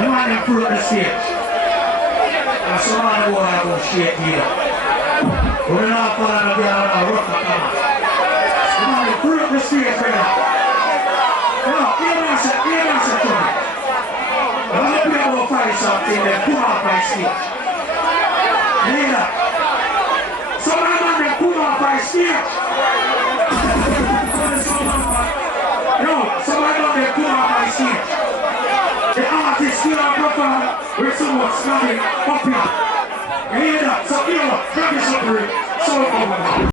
You want to improve the stage. And some of the boy are going to shake here. We're not falling on the other rock the camera. You want to improve the stage, brother. No, hear me say to me. I'm going to be able to find something that come off my stage. Hear that? Some of them that come off my stage. No, some of them that come off my stage. The artist still on perform with so much smelling up here. You hear that? So, grab yourself a ring. So,